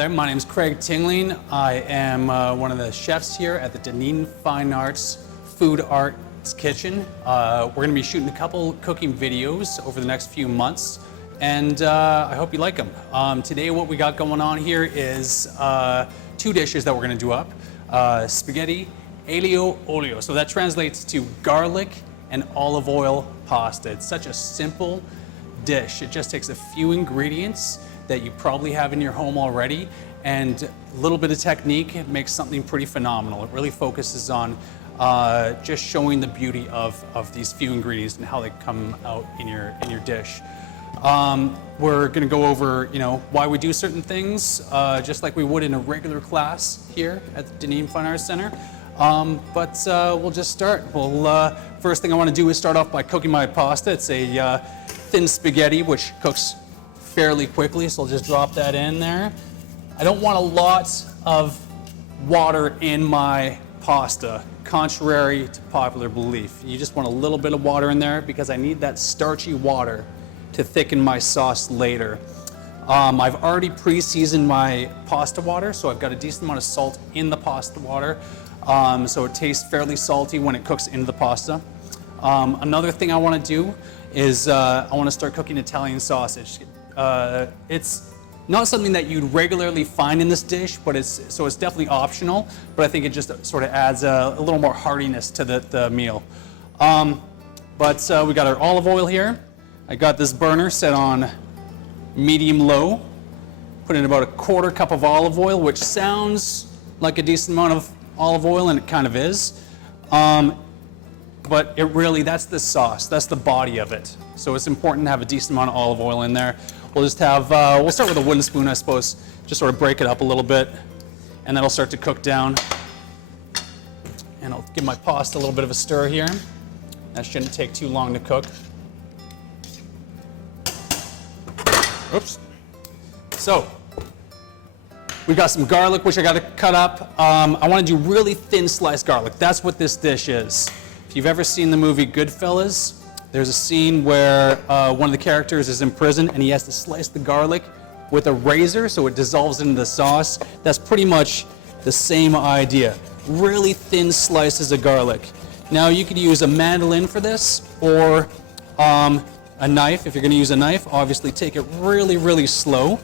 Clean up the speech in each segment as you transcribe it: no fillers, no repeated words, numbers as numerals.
there, my name is Craig Tinling. I am one of the chefs here at the Tinling Fine Arts Food Arts Kitchen. We're going to be shooting a couple cooking videos over the next few months, and I hope you like them. Today what we got going on here is two dishes that we're going to do up. Spaghetti Aglio, Olio. So that translates to garlic and olive oil pasta. It's such a simple dish. It just takes a few ingredients that you probably have in your home already, and a little bit of technique makes something pretty phenomenal. It really focuses on just showing the beauty of these few ingredients and how they come out in your dish. We're going to go over, why we do certain things, just like we would in a regular class here at the Tinling Fine Arts Center. But we'll just start. First thing I want to do is start off by cooking my pasta. It's a thin spaghetti, which cooks fairly quickly, so I'll just drop that in there. I don't want a lot of water in my pasta, contrary to popular belief. You just want a little bit of water in there because I need that starchy water to thicken my sauce later. I've already pre-seasoned my pasta water, so I've got a decent amount of salt in the pasta water, so it tastes fairly salty when it cooks into the pasta. Another thing I want to do is I want to start cooking Italian sausage. It's not something that you'd regularly find in this dish, but it's definitely optional, but I think it just sort of adds a little more heartiness to the meal. But we got our olive oil here. I got this burner set on medium-low. Put in about a quarter cup of olive oil, which sounds like a decent amount of olive oil, and it kind of is. But that's the sauce, that's the body of it. So it's important to have a decent amount of olive oil in there. We'll just have, we'll start with a wooden spoon, I suppose, just sort of break it up a little bit, and that'll start to cook down. And I'll give my pasta a little bit of a stir here. That shouldn't take too long to cook. Oops. So, we've got some garlic, which I got to cut up. I want to do really thin sliced garlic. That's what this dish is. If you've ever seen the movie Goodfellas, there's a scene where one of the characters is in prison and he has to slice the garlic with a razor so it dissolves into the sauce. That's pretty much the same idea. Really thin slices of garlic. Now you could use a mandolin for this, or a knife. If you're going to use a knife, obviously take it really, really slow.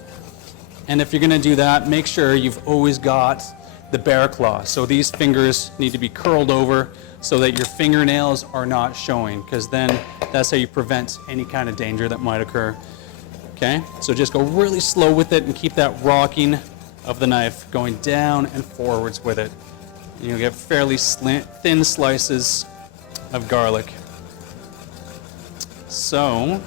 And if you're going to do that, make sure you've always got the bear claw. So these fingers need to be curled over so that your fingernails are not showing, because then that's how you prevent any kind of danger that might occur. Okay, so just go really slow with it and keep that rocking of the knife going down and forwards with it. You'll get fairly thin slices of garlic. So,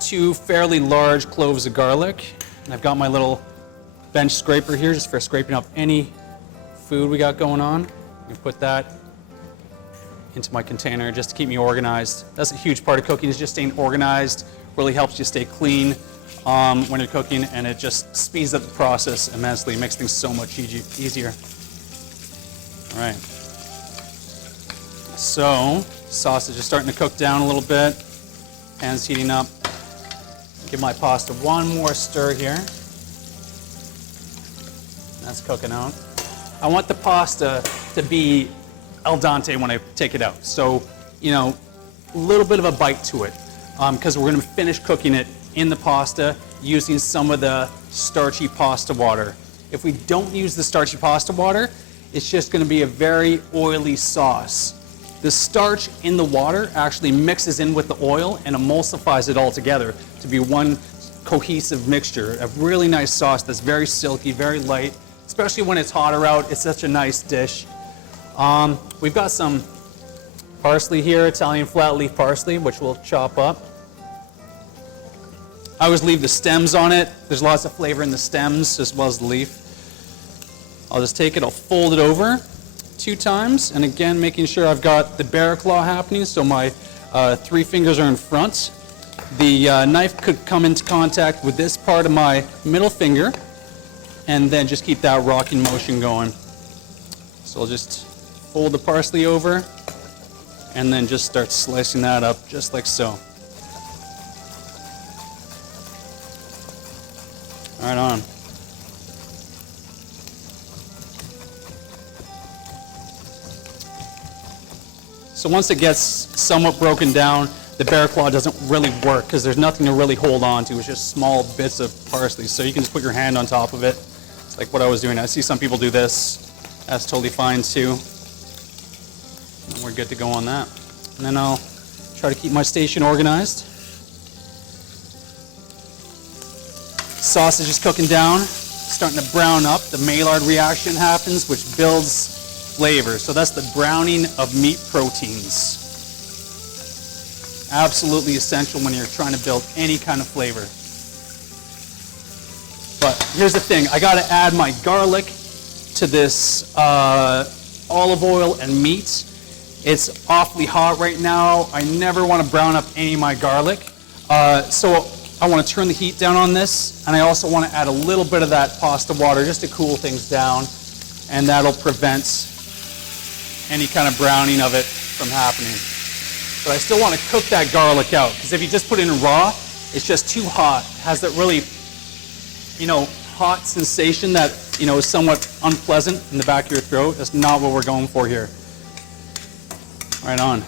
two fairly large cloves of garlic. And I've got my little bench scraper here just for scraping up any food we got going on. You put that into my container just to keep me organized. That's a huge part of cooking, is just staying organized. Really helps you stay clean when you're cooking, and it just speeds up the process immensely. It makes things so much easier. All right. So, sausage is starting to cook down a little bit. Pan's heating up. Give my pasta one more stir here. That's cooking out. I want the pasta to be al dente when I take it out. So, a little bit of a bite to it, because we're going to finish cooking it in the pasta using some of the starchy pasta water. If we don't use the starchy pasta water, it's just going to be a very oily sauce. The starch in the water actually mixes in with the oil and emulsifies it all together to be one cohesive mixture. A really nice sauce that's very silky, very light, especially when it's hotter out. It's such a nice dish. We've got some parsley here, Italian flat leaf parsley, which we'll chop up. I always leave the stems on it. There's lots of flavor in the stems as well as the leaf. I'll just take it, I'll fold it over 2 times, and again making sure I've got the bear claw happening, so my 3 fingers are in front. The knife could come into contact with this part of my middle finger, and then just keep that rocking motion going. So I'll just fold the parsley over and then just start slicing that up just like so. Right on. So once it gets somewhat broken down, the bear claw doesn't really work because there's nothing to really hold on to. It's just small bits of parsley. So you can just put your hand on top of it. It's like what I was doing. I see some people do this. That's totally fine too. And we're good to go on that. And then I'll try to keep my station organized. Sausage is cooking down, starting to brown up. The Maillard reaction happens, which builds flavor. So that's the browning of meat proteins. Absolutely essential when you're trying to build any kind of flavor. But here's the thing, I gotta add my garlic to this olive oil and meat. It's awfully hot right now. I never want to brown up any of my garlic. So I want to turn the heat down on this, and I also want to add a little bit of that pasta water just to cool things down, and that'll prevent any kind of browning of it from happening. But I still want to cook that garlic out, because if you just put it in raw, it's just too hot. It has that really, hot sensation that, is somewhat unpleasant in the back of your throat. That's not what we're going for here. Right on.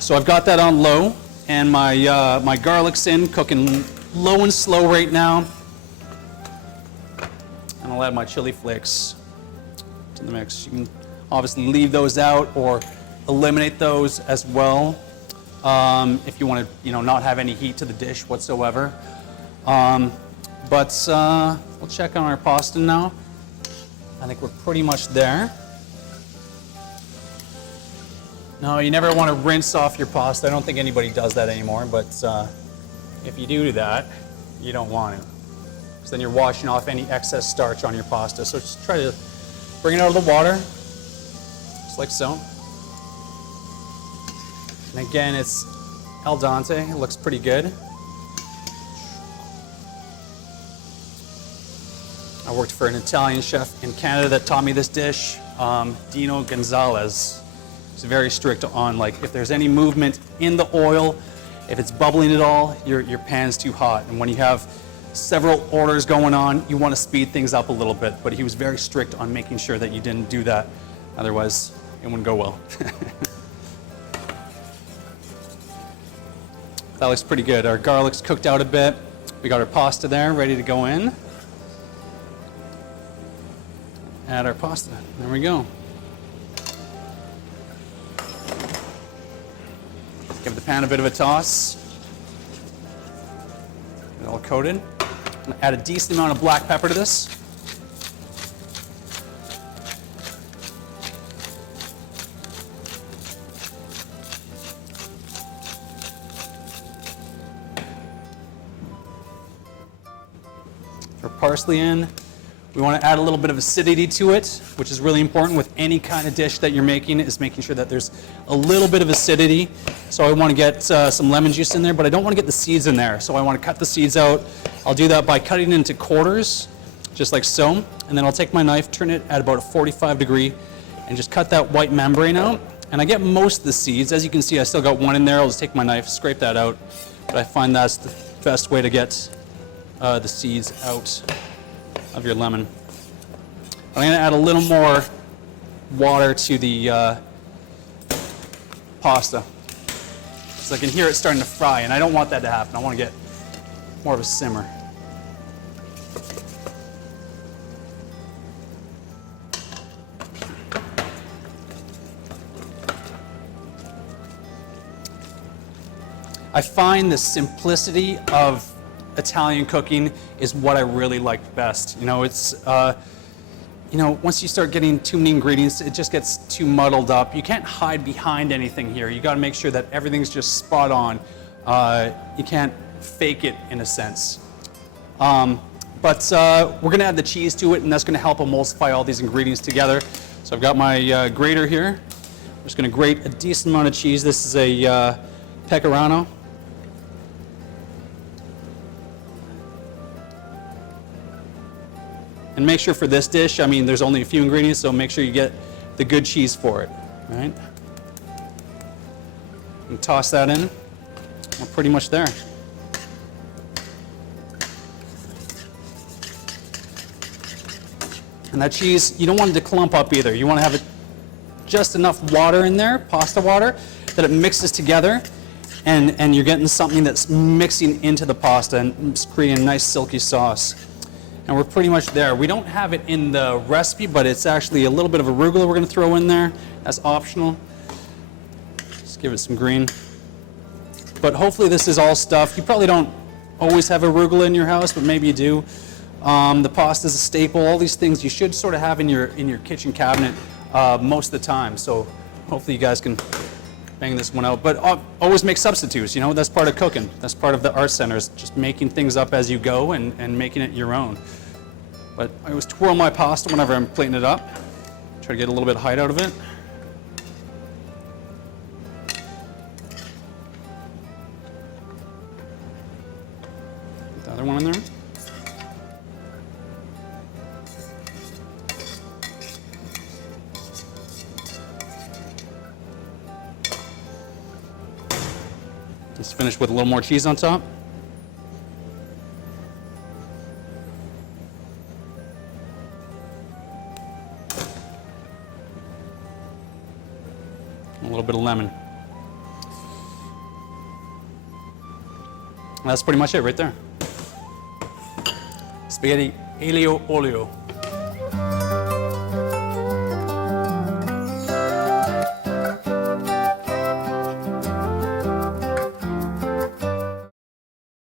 So I've got that on low, and my garlic's in, cooking low and slow right now. And I'll add my chili flakes to the mix. You can obviously leave those out or eliminate those as well if you want to, not have any heat to the dish whatsoever. But we'll check on our pasta now. I think we're pretty much there. No, you never want to rinse off your pasta. I don't think anybody does that anymore, but if you do that, you don't want to. Because then you're washing off any excess starch on your pasta. So just try to bring it out of the water, just like so. And again, it's al dente. It looks pretty good. I worked for an Italian chef in Canada that taught me this dish, Dino Gonzalez. He's very strict on, if there's any movement in the oil, if it's bubbling at all, your pan's too hot. And when you have several orders going on, you want to speed things up a little bit. But he was very strict on making sure that you didn't do that. Otherwise, it wouldn't go well. That looks pretty good. Our garlic's cooked out a bit. We got our pasta there, ready to go in. Add our pasta. There we go. Give the pan a bit of a toss. Get it all coated. I'm going to add a decent amount of black pepper to this. Throw parsley in. We want to add a little bit of acidity to it, which is really important with any kind of dish that you're making, is making sure that there's a little bit of acidity. So I want to get some lemon juice in there, but I don't want to get the seeds in there. So I want to cut the seeds out. I'll do that by cutting it into quarters, just like so. And then I'll take my knife, turn it at about a 45 degree, and just cut that white membrane out. And I get most of the seeds. As you can see, I still got one in there. I'll just take my knife, scrape that out. But I find that's the best way to get the seeds out of your lemon. I'm going to add a little more water to the pasta. So I can hear it starting to fry, and I don't want that to happen. I want to get more of a simmer. I find the simplicity of Italian cooking is what I really like best. It's once you start getting too many ingredients, it just gets too muddled up. You can't hide behind anything here. You got to make sure that everything's just spot on. You can't fake it in a sense. But we're going to add the cheese to it, and that's going to help emulsify all these ingredients together. So I've got my grater here. I'm just going to grate a decent amount of cheese. This is a pecorino. And make sure for this dish, there's only a few ingredients, so make sure you get the good cheese for it, right? And toss that in. We're pretty much there. And that cheese, you don't want it to clump up either. You want to have it just enough water in there, pasta water, that it mixes together, and you're getting something that's mixing into the pasta and it's creating a nice silky sauce. And we're pretty much there. We don't have it in the recipe, but it's actually a little bit of arugula we're going to throw in there. That's optional. Just give it some green. But hopefully this is all stuff. You probably don't always have arugula in your house, but maybe you do. The pasta is a staple. All these things you should sort of have in your kitchen cabinet most of the time. So hopefully you guys can bang this one out. But always make substitutes. You know, that's part of cooking. That's part of the art center, is just making things up as you go and making it your own. But I always twirl my pasta whenever I'm plating it up. Try to get a little bit of height out of it. Put the other one in there. Just finish with a little more cheese on top. A little bit of lemon. And that's pretty much it right there. Spaghetti Aglio Olio.